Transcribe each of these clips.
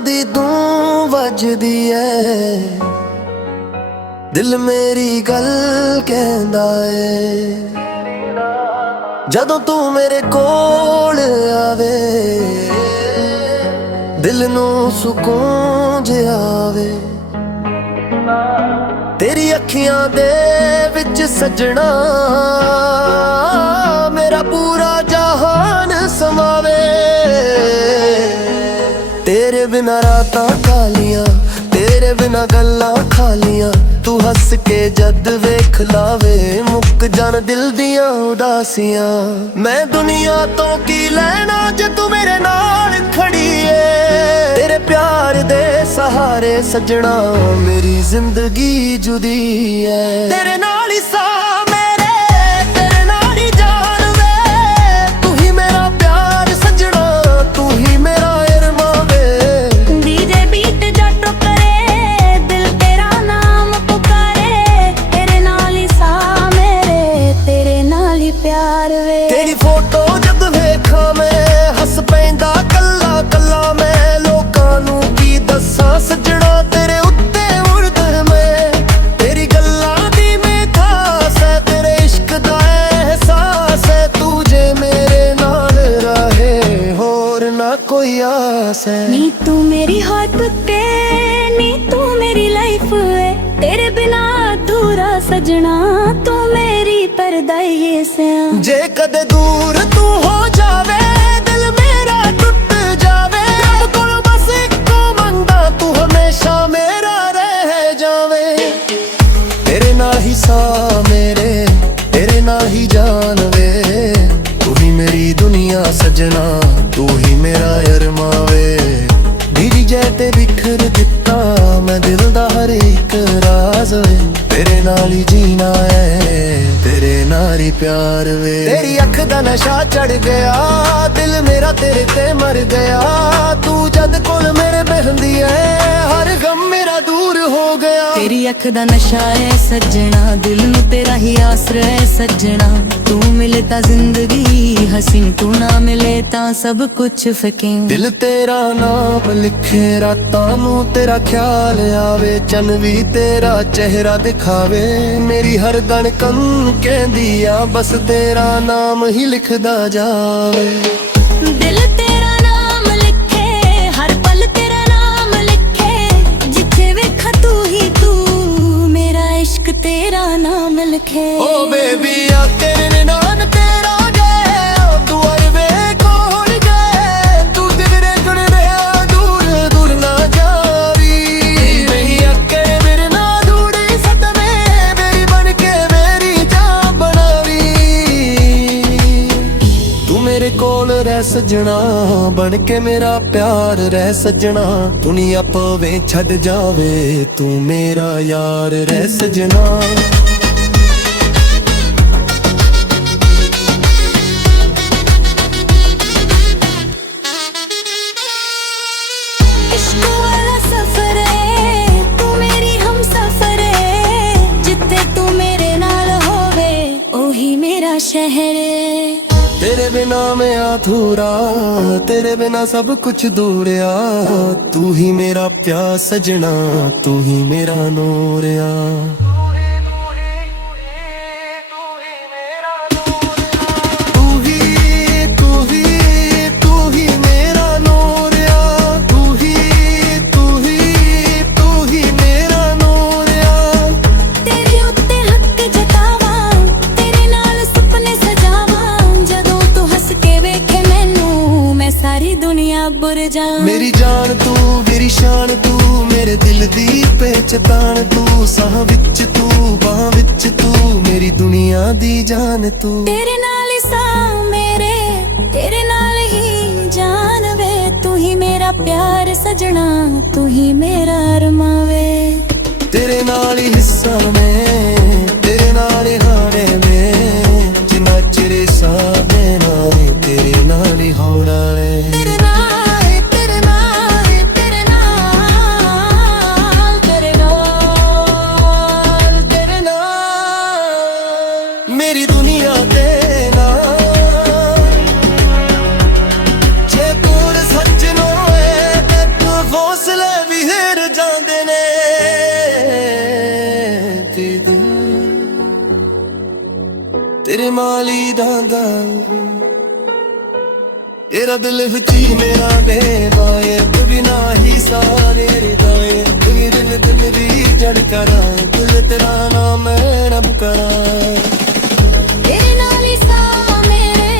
दी तूं वजदी है, दिल मेरी गल कहंदा है। जदों तू मेरे कोल आवे, दिल नू सुकून जिहा आवे। तेरी अखियां दे विच सजना मेरा पूरा जहान समावे। तेरे बिना रातां कालियां, तेरे बिना गल्लां खालियां। तू हस के जद वेख लावे, मुक जान दिल दियां उदासियां। मैं दुनिया तो की लैना जे तू मेरे नाल खड़ी है। तेरे प्यार दे सहारे सजना मेरी जिंदगी जुदी है। तेरे नाल ही सा मेरे, तेरे नाल ही जान वे। तू ही मेरा प्यार सजना, तू ही मेरा इरमा वे। डीजे बीट जट करे, दिल तेरा नाम पुकारे। तेरे नाल ही सा मेरे, तेरे नाल ही प्यार वे। तेरी फोटो जद वेखा मैं हस पैंदा कल्ला कल्ला। मैं लोकां नू की दस्सां सजना तेरे उत्ते उड़दा मैं। तेरी गल्लां दी मैं खास है, तेरे इश्क दा एहसास है। तू जे मेरे नाल रहे होर ना कोई आस है। नी तू मेरी हॉट ते, नी तू मेरी लाइफ है। तेरे बिना अधूरा सजना, तू मेरी परदाई से। जे कदे दूर तू हो जावे, दिल मेरा टूट जावे। रब कोलों बस इक्को मंगदा, तू हमेशा मेरा रह जावे। तेरे नाल ही सा मेरे, तेरे नाल ही जान वे। तू ही मेरी दुनिया सजना, तू ही मेरा अरमा वे। दीदी जै ते बिखर दिता मैं दिल दा हर एक राज वे। तेरे नाल ही जीना है, तेरे नाल ही प्यार वे। तेरी अख दा नशा चढ़ गया, दिल मेरा तेरे ते मर गया। तू जद कोल मेरे बहंदी है, हर गम मेरा दूर हो गया। तेरी अख दा नशा है सजना, दिल नू तेरा ही आसरा है सजना। तू मिले ता जिंदगी हसीन, तू ना मिले ता सब कुछ फकीर। दिल तेरा नाम लिखे रातां नू तेरा ख्याल आवे। चन भी तेरा चेहरा दिखावे, मेरी हर धड़कन कहंदी आ बस तेरा नाम ही लिखदा जावे। दिल तेरा नाम लिखे, हर पल तेरा नाम लिखे। जिथे वेखा तू ही तू, मेरा इश्क तेरा नाम लिखे। ओ बेबी आ तेरे नाम तेरा गए, तू अरवे कोल गए। तू तेरे जुड़ रहा दूर दूर ना जावी। नहीं अके मेरे ना दूरी सदमे, मेरी बन के मेरी जान बनावी। तू मेरे कोल रह सजना, बन के मेरा प्यार रह सजना। दुनिया पवे छड़ जावे, तू मेरा यार रह सजना। इश्क वाला सफर है, तू मेरी हम सफर है। जिथे तू मेरे नाल होवे, ओही मेरा शहर है। तेरे बिना मैं अधूरा, तेरे बिना सब कुछ दूर आ। तू ही मेरा प्यार सजना, तू ही मेरा नूर आ। मेरी जान तू, मेरी शान तू, मेरे दिल दी पहचान तू। साह विच तू, बाह विच तू, मेरी दुनिया दी जान तू। तेरे नाल ही सा मेरे, तेरे नाल ही जान वे। तू ही मेरा प्यार सजना, तू ही मेरा अरमा वे। तेरे नाल ही हिस्सा में, तेरे नाल ही हाने में। जिन्ना चिरे सा में नाल, तेरे नाल ही होना वे। मेरी दुनिया दे नाल जे कोल सजनो है, ते तू तेरे नाल ही दांगा तेरा दिल विच ही मेरा बेवाए तू बिना ही सारे रिदाए तेरे दिल भी जड़ करा दिल तेरा नाम मैं रब करा तेरे नाल ही सां मेरे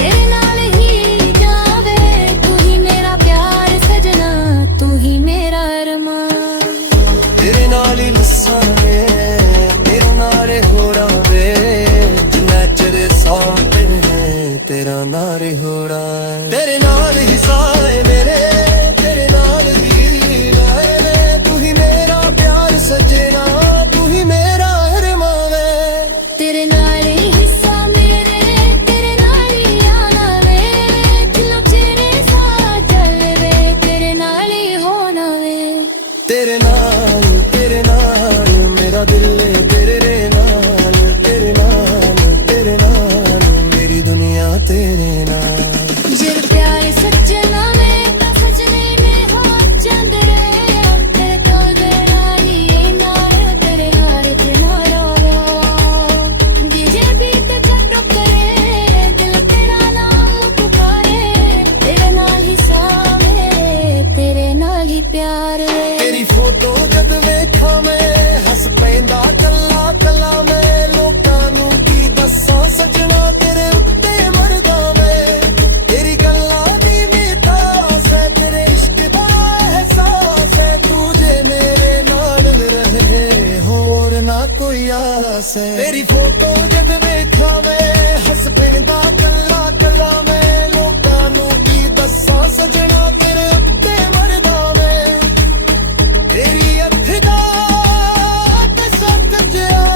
तेरे नाल ही जावे तू ही मेरा प्यार सजना तू ही मेरा अरमान तेरे नाल ही लस्सा तेरे नाल हो रहा जिन्ना चिर साथ तेरा नाल हो रहा तेरे नाल ही साए मेरे तेरे नाल ही लाए तू ही मेरा प्यार सजना तू ही मेरा अरमान वे तेरे नाल ही हिस्सा मेरे तेरे नाल ही आना वे दिलों तेरे साथ चल वे तेरे नाल ही होना वे तेरे नाल मेरा दिल तेरे नाल मेरी दुनिया तेरे नाल जिर प्यार सजना में ता सजने में हो जांदे तेरे तो तेरे नाल ते नारो जे बीत जटो करे दिल तेरा नाम पुकारे तेरे नाल ही सा मेरे तेरे नाल ही प्यार तेरी फोटो जद वेखा मैं हस पैंदा कल्ला कल्ला मैं लोकां नू की दस्सां सजना तेरे उत्ते मरदा मैं तेरी गल्लां दी मिठास है तेरे इश्क दा एहसास है तू जे मेरे नाल रहे होर ना कोई आस है तेरी फोटो जद वेखा मैं हस पैंदा कल्ला कल्ला मैं लोकां नू की दस्सां सजना तेरे उत्ते मरदा मैं तेरी अख दा ते सक जिया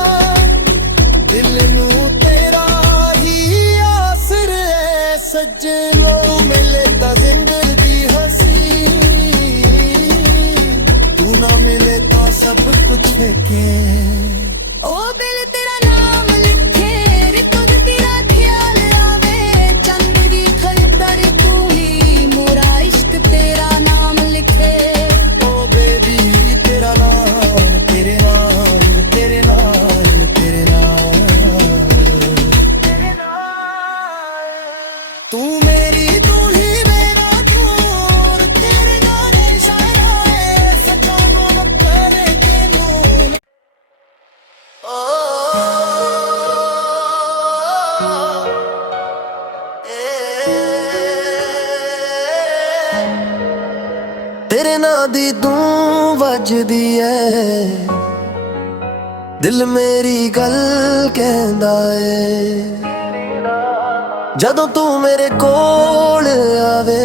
दिल नू तेरा ही आसर है सजना तू मिले ता जिंदगी हसी तू ना मिले ता सब कुछ फेंके ओ दिल तेरा नाम लिखे रितु तेरा ख्याल आवे चंद दी खरीदारी तू ही मोरा इश्क तेरा नाम लिखे ओ बेबी तेरा नाम तेरे नाल तेरे नाल तेरे नाल तू मेरी तू ही मेरा दूर तेरे नाल शाया है सजानो न करे तेनू ओ तेरे नां दी तू वजदी है दिल मेरी गल कहंदा है ਜਦੋਂ ਤੂੰ ਮੇਰੇ ਕੋਲ ਆਵੇ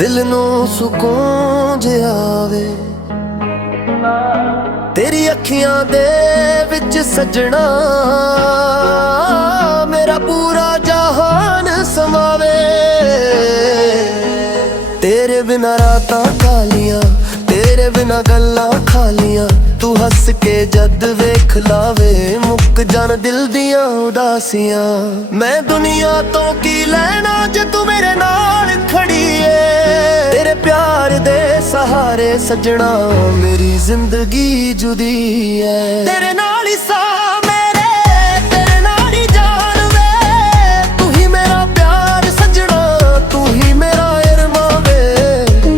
ਦਿਲ ਨੂੰ ਸਕੂਨ ਜਿਹਾ ਆਵੇ ਤੇਰੀ ਅੱਖੀਆਂ ਦੇ ਵਿੱਚ ਸਜਣਾ ਮੇਰਾ ਪੂਰਾ ਜਹਾਨ ਸਮਾਵੇ तेरे बिना रातां कालियां तेरे बिना गल्लां खालियां तू हस के जद वेख लावे मुक जान दिल दियां उदासियां मैं दुनिया तो की लेना जे तू मेरे नाल खड़ी है तेरे प्यार दे सहारे सजना मेरी जिंदगी जुदी है तेरे नाल ही सा मेरे तेरे नाल ही जान वे तू ही मेरा प्यार सजना तू ही मेरा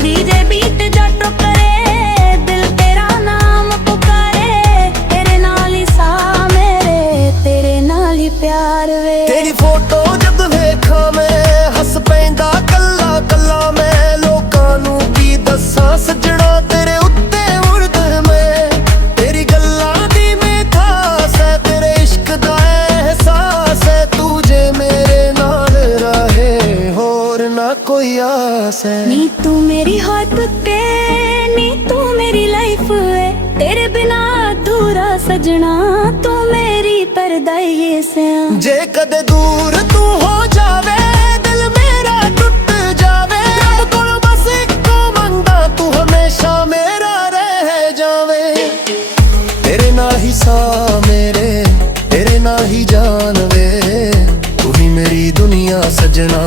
डीजे बीट जटो करे दिल तेरा नाम पुकारे तेरे नाल ही सा मेरे तेरे नाल ही प्यार वे तेरी फोटो जब वेखा मैं हस पैंदा कल्ला कल्ला मैं लोकां नू की दस्सां सजना तेरे उत्ते उड़दा मैं तेरी गल्लां दी मिठास है तेरे इश्क दा एहसास है तू जे मेरे नाल रहे होर ना कोई आस है नी तू मेरी हाथ ते नी तू मेरी लाइफ है तेरे बिना अधूरा सजना तू मेरी परदाई से जे कदे दूर तू हो जावे दिल मेरा टूट जावे रब कोल बस इको मंगदा तू हमेशा मेरा रह जावे तेरे नाल ही सा मेरे तेरे नाल ही जान वे तू ही मेरी दुनिया सजना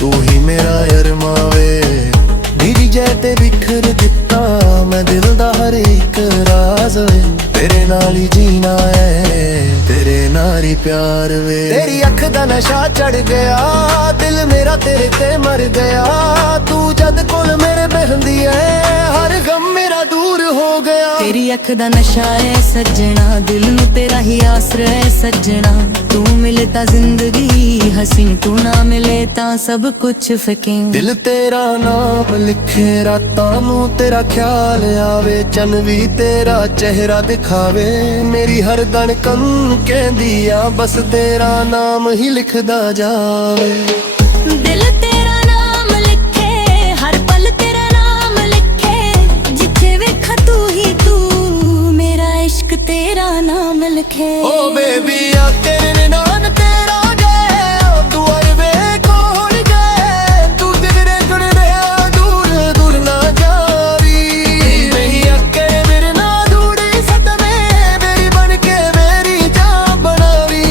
तू ही मेरा अरमां वे दीदी जै ते बिखर दिता मैं दिल दा हर एक राज वे तेरे नाल ही जीना है तेरे नाल ਪਿਆਰ ਵੇ। ਤੇਰੀ ਅੱਖ ਦਾ ਨਸ਼ਾ ਚੜ ਗਿਆ, ਦਿਲ ਮੇਰਾ ਤੇਰੇ ਤੇ ਮਰ ਗਿਆ। ਤੂੰ ਜਦ ਕੋਲ ਮੇਰੇ ਬਹਿੰਦੀ ਐ, ਹਰ ਗਮ ਮੇਰਾ ਦੂਰ ਹੋ ਗਿਆ। ਤੇਰੀ ਅੱਖ ਦਾ ਨਸ਼ਾ ਹੈ ਸੱਜਣਾ, ਦਿਲ ਨੂੰ ਤੇਰਾ ਹੀ ਆਸਰਾ ਹੈ ਸੱਜਣਾ। ਤੂੰ ਮਿਲੇ ਤਾਂ ਜ਼ਿੰਦਗੀ ਹਸੀਨ, ਤੂੰ ਨਾ ਮਿਲੇ ਤਾਂ ਸਭ ਕੁਝ ਫਕੀਰ। ਦਿਲ ਤੇਰਾ ਨਾਮ ਲਿਖੇ, ਰਾਤਾਂ ਨੂੰ ਤੇਰਾ ਖਿਆਲ ਆਵੇ। ਚੰਨ ਵੀ ਤੇਰਾ ਚਿਹਰਾ ਦਿਖਾਵੇ, ਮੇਰੀ ਹਰ ਧੜਕਨ ਕਹਿੰਦੀ ਆ ਬਸ ਤੇਰਾ ਨਾਮ ਹੀ ਲਿਖਦਾ ਜਾਵੇ। ਦਿਲ ਤੇਰਾ ਨਾਮ ਲਿਖੇ, ਹਰ ਪਲ ਤੇਰਾ ਨਾਮ ਲਿਖੇ। ਜਿੱਥੇ ਵੇਖਾਂ ਤੂੰ ਹੀ ਤੂੰ, ਮੇਰਾ ਇਸ਼ਕ ਤੇਰਾ ਨਾਮ ਲਿਖੇ। ਓ ਬੇਬੀ ਆ ਤੇਰੇ ਨਾਮ ਤੇਰਾ ਗਏ, ਤੂੰ ਅਰਵੇ ਕੋਲ ਗਏ। ਤੂੰ ਤੇਰੇ ਜੁੜ ਰਿਹਾ, ਦੂਰ ਦੂਰ ਨਾ ਜਾਵੀ। ਨਹੀਂ ਅੱਕੇ ਮੇਰੇ ਨਾਲ ਦੂੜੀ ਸਦਮੇ, ਮੇਰੀ ਬਣ ਕੇ ਮੇਰੀ ਜਾਨ ਬਣਾਵੀ।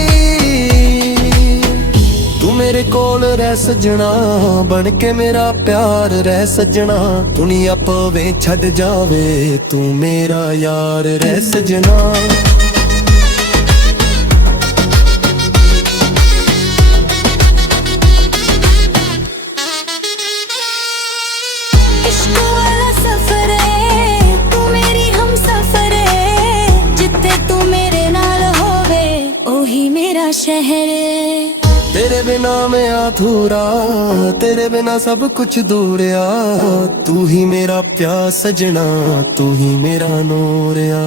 ਤੂੰ ਮੇਰੇ ਕੋਲ ਰਹਿ ਸਜਣਾ, ਬਣ ਕੇ ਮੇਰਾ ਪਿਆਰ ਰਹਿ ਸਜਣਾ। ਦੁਨੀਆ ਪਵੇ ਛੱਡ ਜਾਵੇ, ਤੂੰ ਮੇਰਾ ਯਾਰ ਰਹਿ ਸਜਣਾ। इश्क वाला सफर है, तू मेरी हम सफर है। जिथे तू मेरे नाल होवे, ओही मेरा शहर है। तेरे बिना मैं अधूरा, तेरे बिना सब कुछ दूर आ। तू ही मेरा प्यार सजना, तू ही मेरा नूर आ।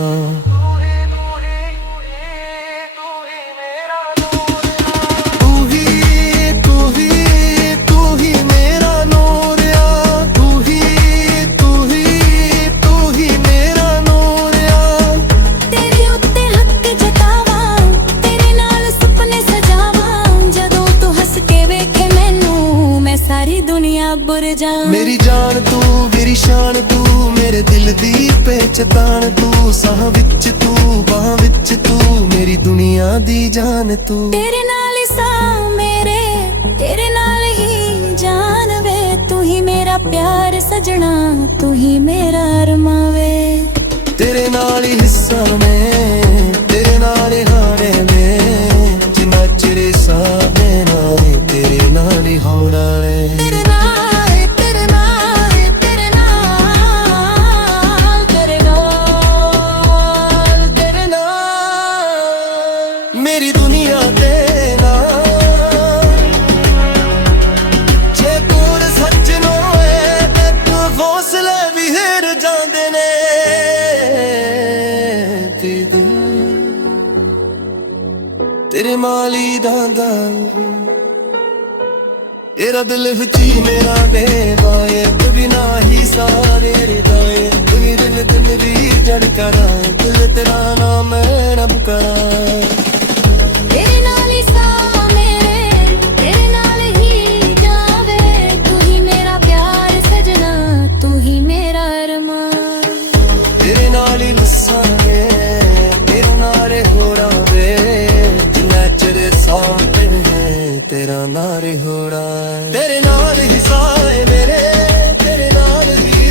तेरे उत्ते हक जतावां, तेरे नाल सुपने सजावां। जदों तू हस के वेखे मैनू, मैं सारी दुनिया भुल जावां। मेरी जान तू, मेरी शान तू, मेरे दिल दी पहचान तू। साह विच तू, बाह विच तू, मेरी दुनिया दी जान तू। तेरे नाल ही सां मेरे, तेरे नाल ही जान वे। तू ही मेरा प्यार सजना, तू ही मेरा अरमां वे। तेरे नाल ही हिस्सा में, तेरे नाल ही हाने में। जिन्ना चिरे साहे नाल, तेरे नाल ही होना वे। तेरे नाल, तेरे नाल, तेरे नाल, तेरे नाल, तेरे नाल मेरी दुनिया दे नाल। जे कोल सजनो है ते तू हौसले भी हिर जांदे ने। तेरे माली दादा, तेरा दिल विची मेरा देवा है। तू बिना ही सारे दाए, तू ही दिल दिल भी जड़ करा। दिल तेरा नाम है रब करा। तेरे नाल ही सां मेरे, तेरे नाल ही जावे। तू ही मेरा प्यार सजना, तू ही मेरा अरमां। तेरे नाल ही गुस्सा है, तेरे नाल हो रहा वे। जिन्ना चिर साथ है, तेरा नाल हो रहा है। तेरे नाल ही साए मेरे, तेरे नाल ही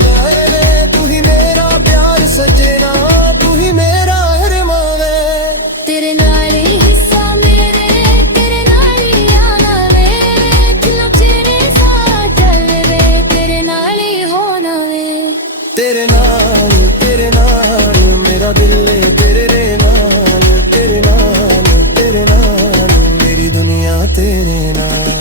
लाए वे। तू ही मेरा प्यार सजना, तू ही मेरा अरमां वे। तेरे नाल ही हिस्सा मेरे, तेरे नाल ही आना वे। जिन्ना तेरे साथ चल वे, तेरे नाल ही होना वे। तेरे नाल मेरा दिल है। तेरे नाल मेरी दुनिया तेरे नाल।